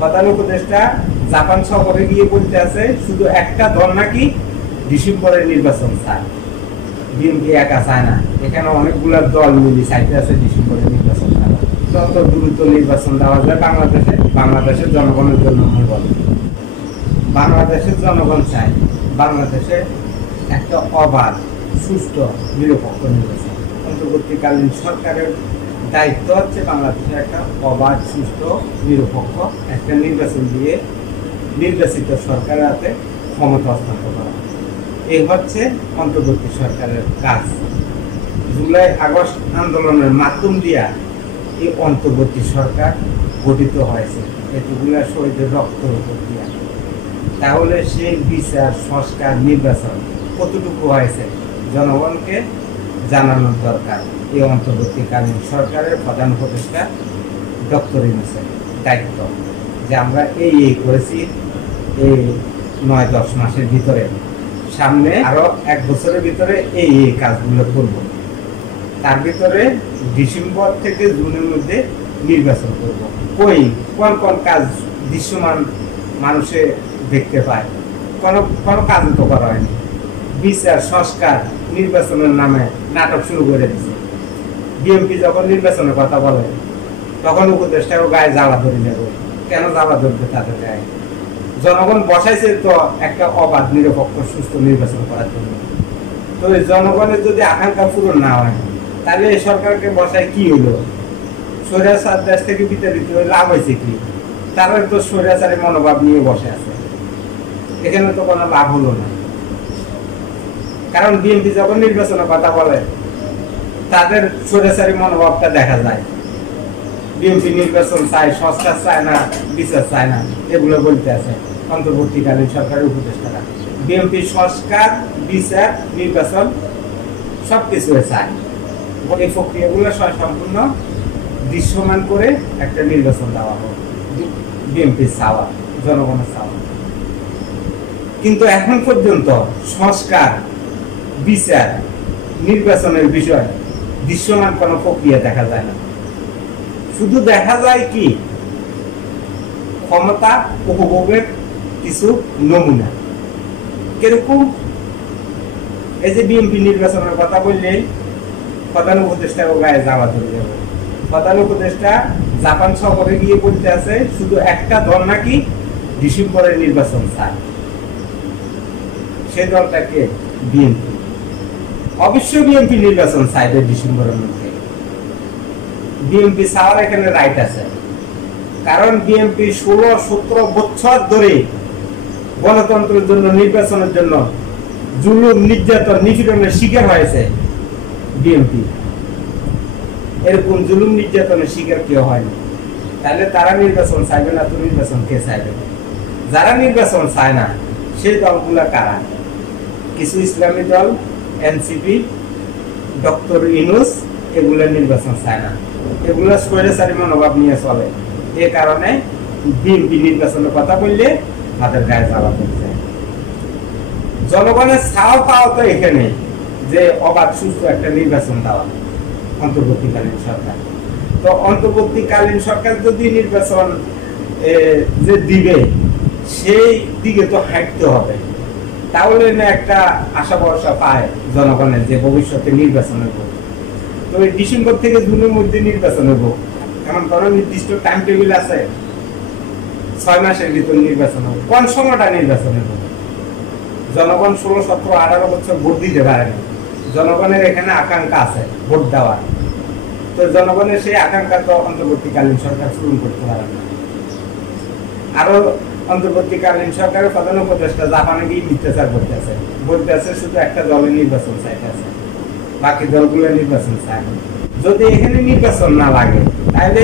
প্রধান উপদেষ্টা জাপান সফরে গিয়ে বলতে আছে শুধু একটা দল নাকি ডিসেম্বরের নির্বাচন চায়, বিএনপি একা চায় না, এখানে অনেকগুলো দল মিলে চাইতে আছে ডিসেম্বরের নির্বাচন চায়। যত দ্রুত নির্বাচন দেওয়া যায় বাংলাদেশের জনগণের জন্য মঙ্গল। বাংলাদেশের জনগণ চায় বাংলাদেশে একটা অবাধ, সুষ্ঠু, নিরপেক্ষ নির্বাচন। অন্তর্বর্তীকালীন সরকারের দায়িত্ব হচ্ছে বাংলাদেশে একটা অবাধ, সুষ্ঠু, নিরপেক্ষ একটা নির্বাচন দিয়ে নির্বাচিত সরকারের হাতে ক্ষমতা হস্তান্তর করা। এই হচ্ছে অন্তর্বর্তী সরকারের কাজ। জুলাই আগস্ট আন্দোলনের মাধ্যম দিয়া এই অন্তর্বর্তী সরকার গঠিত হয়েছে, এতগুলা শহীদের রক্তের উপর দিয়া। তাহলে সেই বিচার, সংস্কার, নির্বাচন কতটুকু হয়েছে জনগণকে জানানোর দরকার। এই অন্তর্বর্তীকালীন সরকারের প্রধান উপদেষ্টা ডক্টর ইউনূসের দায়িত্ব যে আমরা এই করেছি এই ৯-১০ মাসের ভিতরে, সামনে আরো ১ বছরের ভিতরে এই কাজগুলো করব। তার ভিতরে ডিসেম্বর থেকে জুনের মধ্যে নির্বাচন করব। কোন কাজ দৃশ্যমান মানুষে দেখতে পায়? কোনো কাজ তো করা হয়নি। বিচার, সংস্কার, নির্বাচনের নামে নাটক শুরু করে দিচ্ছে। বিএনপি যখন নির্বাচনের কথা বলে তখন উপদেষ্টাও গায়ে জ্বালা ধরে যাবে। কেন জ্বালা ধরবে তাদের গায়ে? জনগণ বসাইছে তো একটা অবাধ, নিরপেক্ষ, সুস্থ নির্বাচন করার জন্য। তো এই জনগণের যদি আকাঙ্ক্ষা পূরণ না হয় তাহলে এই সরকারকে বসায় কি হলো? স্বৈরাচার দেশ থেকে বিতাড়িত হয়ে লাভ হয়েছে কি? তারা তো স্বৈরাচারের মনোভাব নিয়ে বসে আছে, এখানে তো কোনো লাভ হলো না। কারণ বিএনপি যখন নির্বাচনের কথা বলে তাদের স্বৈরাচারী মনোভাবটা দেখা যায়। বিএনপি নির্বাচন চায়, সংস্কার চায় না, বিচার চায় না, এগুলো বলতে আছে অন্তর্বর্তীকালীন সরকারের উপদেষ্টারা। বিএনপি সংস্কার, বিচার, নির্বাচন সবকিছু চায়। এই প্রক্রিয়াগুলো সম্পূর্ণ দৃশ্যমান করে একটা নির্বাচন দেওয়া হোক, বিএনপির চাওয়া, জনগণের চাওয়া। কিন্তু এখন পর্যন্ত সংস্কার, বিচার, নির্বাচনের বিষয় দৃশ্যমান কোনো প্রক্রিয়া দেখা যায় না। শুধু দেখা যায় কি ক্ষমতা উপভোগের কিছু নমুনা। কিরকম? এই যে বিএনপি নির্বাচনের কথা বললে প্রধান উপদেষ্টা গায়ে জ্বালা ধরে যাবে। প্রধান উপদেষ্টা জাপান সফরে গিয়ে বলতে আছে শুধু একটা দল নাকি ডিসেম্বরের নির্বাচন চায়। সেই দলটাকে বিএনপি। অবশ্যই বিএনপি নির্বাচন চাইবে ডিসেম্বরের মধ্যে। বিএনপি চাওয়ার এখানে রাইট আছে, কারণ বিএনপি 16-17 বছর ধরে গণতন্ত্রের জন্য, নির্বাচনের জন্য জুলুম, নির্যাতন, নিপীড়নের শিকার হয়েছে বিএনপি। এরকম জুলুম, নির্যাতনের শিকার কেউ হয়নি। তাহলে তারা নির্বাচন চাইবে না তো নির্বাচন কে চাইবে? যারা নির্বাচন চায় না সেই দলগুলা কারা? কিছু ইসলামী দল, এনসিপি, ডক্টর ইউনূস, এগুলো নির্বাচন চায় না। এগুলো স্বৈরাচারী মনোভাব নিয়ে চলে। এ কারণে বিএনপি নির্বাচনের কথা বললে তাদের গায়ে জ্বালা পড়ছে। জনগণের ছাও পাওয়া তো এখানে যে অবাধ, সুস্থ একটা নির্বাচন দেওয়া অন্তর্বর্তীকালীন সরকার। তো অন্তর্বর্তীকালীন সরকার যদি নির্বাচন যে দিবে সেই দিকে তো হাঁটতে হবে, তাহলে না একটা আশা ভরসা পায় জনগণের যে ভবিষ্যতে নির্বাচনের ভোট। তো এই ডিসেম্বর থেকে জুনের মধ্যে নির্বাচনের ভোট, এমন কোনো নির্দিষ্ট টাইম টেবিল আছে? 6 মাসের ভিতর নির্বাচন হবে। কোন সময়টা নির্বাচনের ভোট? জনগণ 16, 17, 18 বছর ভোট দিতে পারে না। জনগণের এখানে আকাঙ্ক্ষা আছে ভোট দেওয়ার। তো জনগণের সেই আকাঙ্ক্ষা তো অন্তর্বর্তীকালীন সরকার পূরণ করতে পারে না। আরো অন্তর্বর্তীকালীন সরকারের প্রধান উপদেষ্টা জাপানে গিয়ে মিথ্যাচার বলতে আছে শুধু একটা দলের নির্বাচন চাইতে আছে, বাকি দলগুলো নির্বাচন চায় না। যদি এখানে নির্বাচন না লাগে তাহলে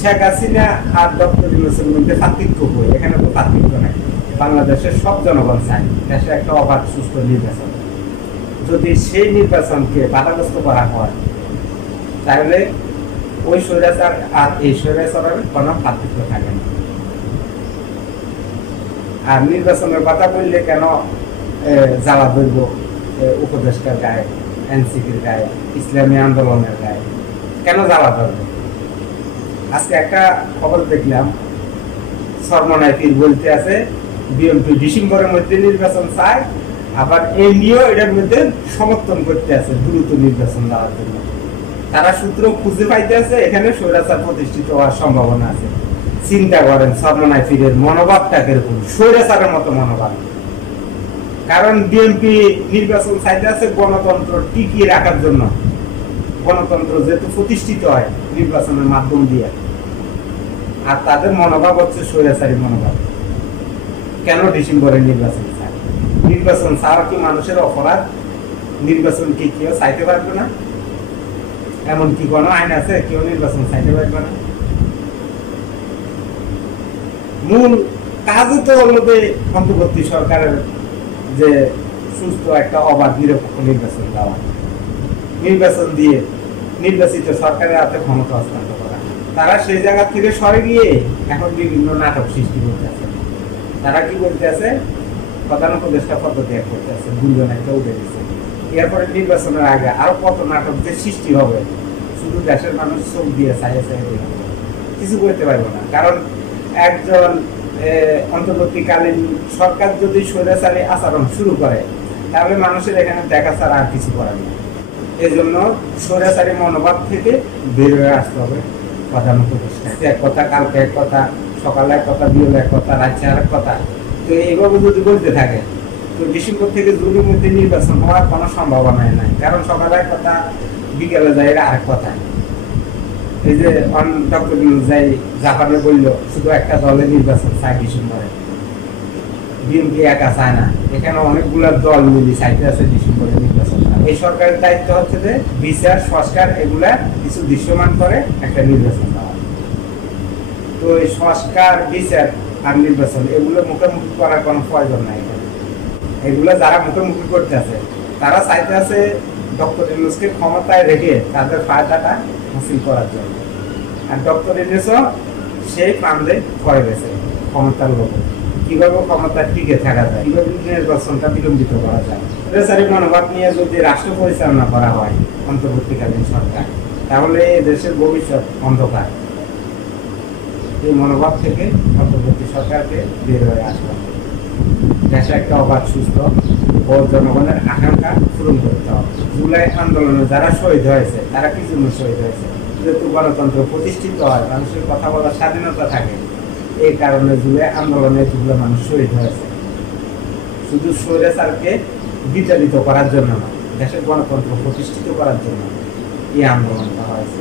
শেখ হাসিনা আর ডক্টর ইউনূসের মধ্যে পার্থক্য কই? এখানে তো পার্থক্য নাই। বাংলাদেশের সব জনগণ চায় দেশে একটা অবাধ, সুস্থ নির্বাচন। যদি সেই নির্বাচনকে বাধাগ্রস্ত করা হয় তাহলে ওই স্বৈরাচার আর এই স্বৈরাচারের কোনো পার্থক্য থাকে না। আর নির্বাচনের কথা বললে কেন জ্বালা ধরব উপদেষ্টার গায়ে, এনসিপির গায়ে, ইসলামী আন্দোলনের গায়ে কেন জ্বালা ধরবে? আজকে একটা খবর দেখলাম সরমনায় পীর বলতে আছে বিএনপি ডিসেম্বরের মধ্যে নির্বাচন চায়, আবার এনডিও এটার মধ্যে সমর্থন করতে আছে দ্রুত নির্বাচন দেওয়ার জন্য। তারা সূত্র খুঁজে পাইতে আছে এখানে স্বৈরাচার প্রতিষ্ঠিত হওয়ার সম্ভাবনা আছে। চিন্তা করেন সরমনায় পীরের মনোভাবটা কিরকম, স্বৈরাচারের মতো মনোভাব। কারণ বিএনপি নির্বাচন চাইতে আছে গণতন্ত্র টিকিয়ে রাখার জন্য, গণতন্ত্র যেহেতু প্রতিষ্ঠিত হয় নির্বাচনের মাধ্যম দিয়ে, আর তাদের মনোভাব হচ্ছে স্বৈরাচারী মনোভাব। কেন ডিসেম্বরে নির্বাচন চায়? নির্বাচন ছাড়া কি মানুষের অপরাধ? নির্বাচন কি কেউ চাইতে পারবে না? এমন কি কোনো আইন আছে কেউ নির্বাচন চাইতে পারবে না? মূল কাজই তো হলো যে অন্তর্বর্তী সরকারের যে সুস্থ একটা অবাধ নিরপেক্ষ নির্বাচন দেওয়া, নির্বাচন দিয়ে নির্বাচিত সরকারের হাতে ক্ষমতা হস্তান্তর করা। তারা সেই জায়গা থেকে সরে গিয়ে এখন বিভিন্ন নাটক সৃষ্টি করতেছে। তারা কি বলতে আছে? প্রধান উপদেষ্টা পদত্যাগ করতে আছে, গুঞ্জন একটা উঠে দিচ্ছে। এরপরে নির্বাচনের আগে আরো কত নাটক যে সৃষ্টি হবে, শুধু দেশের মানুষ চোখ দিয়ে চাইয়ে চাইয়ে কিছু করতে পারবো না। কারণ একজন অন্তর্বর্তীকালীন সরকার যদি স্বৈরাচারী আচরণ শুরু করে, তাহলে মানুষের এখানে দেখা ছাড়া আর কিছু করার নেই। এই জন্য স্বৈরাচারী মনোভাব থেকে বের হয়ে আসতে হবে প্রধান উপদেষ্টা। এক কথা, কালকে এক কথা, সকালে এক কথা, বিকেলে এক কথা, রাত্রে আর এক কথা। তো এইভাবে যদি বলতে থাকে, তো ডিসেম্বর থেকে জুনের মধ্যে নির্বাচন হওয়ার কোনো সম্ভাবনাই নাই। কারণ সকালে এক কথা, বিকেলে যায় আরেক কথা। এই যে ডক্টর যাই জাপানে বললো শুধু একটা দলের নির্বাচন চায় ডিসেম্বরে, বিএনপি একা চায় না, এখানে অনেকগুলো দল মিলে চাইতে আছে ডিসেম্বরে নির্বাচন। এই সরকারের দায়িত্ব হচ্ছে যে বিচার সংস্কার এগুলা কিছু দৃশ্যমান করে একটা নির্বাচন দেওয়া। তো এই সংস্কার, বিচার আর নির্বাচন এগুলো মুখোমুখি করার কোনো প্রয়োজন নাই। এগুলো যারা মুখোমুখি করতে আছে তারা চাইতে আছে ডক্টর ইউনূসকে ক্ষমতায় রেখে তাদের ফায়দাটা হাসিল করার জন্য। আর ডক্টর ইউনূসও সেই ফান্দে পড়ে গেছে ক্ষমতার লোভে। কিভাবে ক্ষমতা টিকে থাকা যায়, কিভাবে নির্বাচনটা বিলম্বিত করা যায়। স্বৈরাচারী মনোভাব নিয়ে যদি রাষ্ট্র পরিচালনা করা হয় অন্তর্বর্তীকালীন সরকার, তাহলে দেশের ভবিষ্যৎ অন্ধকার। এই মনোভাব থেকে অন্তর্বর্তী সরকারকে বের হয়ে আসতে হবে। দেশে একটা অবাধ, সুস্থ ও জনগণের আকাঙ্ক্ষা পূরণ করতে হবে। জুলাই আন্দোলনে যারা শহীদ হয়েছে তারা কি জন্য শহীদ হয়েছে? যেহেতু গণতন্ত্র প্রতিষ্ঠিত হয়, মানুষের কথা বলার স্বাধীনতা থাকে, এই কারণে জুলাই আন্দোলনে এতগুলো মানুষ শহীদ হয়েছে। শুধু স্বৈরাচারকে বিতাড়িত করার জন্য না, দেশের গণতন্ত্র প্রতিষ্ঠিত করার জন্য এই আন্দোলনটা হয়েছে।